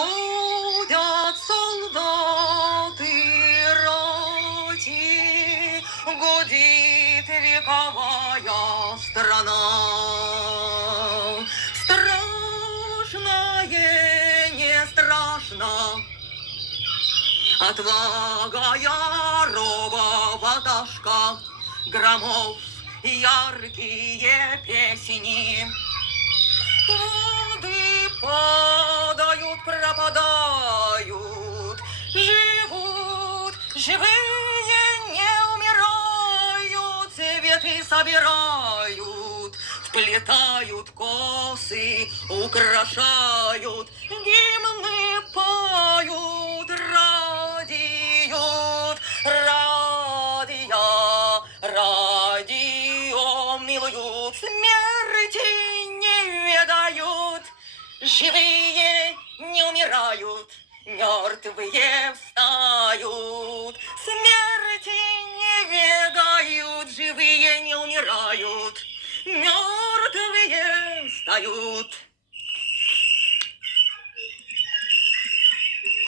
Ходят солдаты рати, гудит вековая страна. Страшное не страшно, отвага ярого ватажка, громов яркие песни. Воды падают, пропадают, живут, живые не умирают, цветы собирают, вплетают косы, украшают, гимны поют, радио милуют, смерти не ведают, живые не умирают, мертвые встают, смерти не ведают, живые не умирают, мертвые встают.